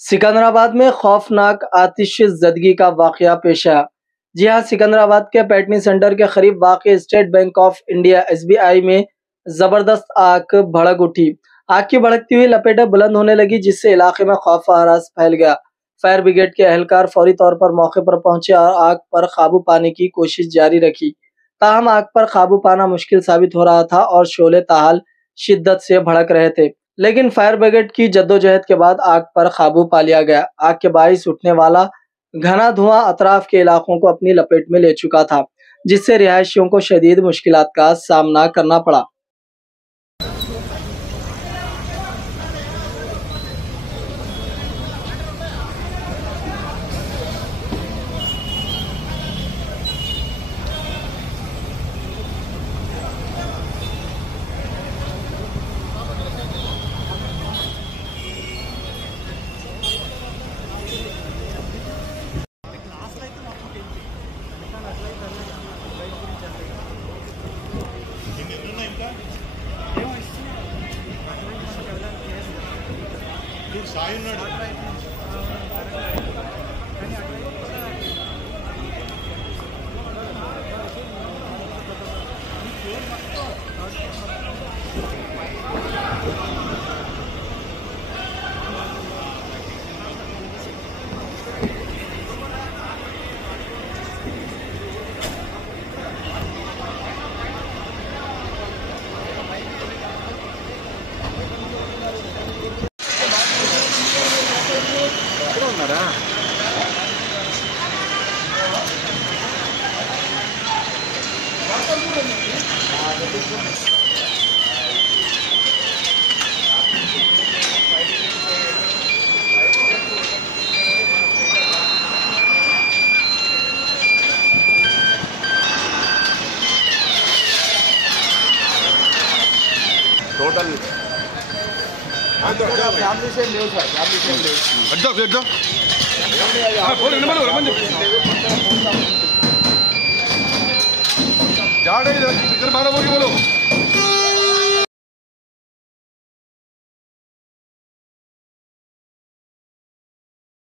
सिकंदराबाद में खौफनाक आतिशज़दगी का वाकया पेश आया। जी हां, सिकंदराबाद के पैटनी सेंटर के करीब वाक़ state bank of India SBI में जबरदस्त आग भड़क उठी। आग की भड़कती हुई लपेटें बुलंद होने लगी, जिससे इलाके में खौफ व हरास फैल गया। फायर ब्रिगेड के एहलकार फौरी तौर पर मौके पर पहुंचे और आग पर काबू पाने की कोशिश जारी रखी। ताहम आग पर काबू पाना मुश्किल साबित हो रहा था और शोले ताहाल शिद्दत से भड़क रहे थे। लेकिन फायर ब्रिगेड की जद्दोजहद के बाद आग पर काबू पा लिया गया। आग के बाइस उठने वाला घना धुआं अतराफ के इलाकों को अपनी लपेट में ले चुका था, जिससे रिहायशियों को शदीद मुश्किलात का सामना करना पड़ा। సాయి ఉన్నాడు. ఉన్నారా? టోటల్ ఫ్యామిలీ సేమ్ లేవు సార్, ఫ్యామిలీ సేమ్ లేవు. जा रहे हैं इधर 12 बोलो.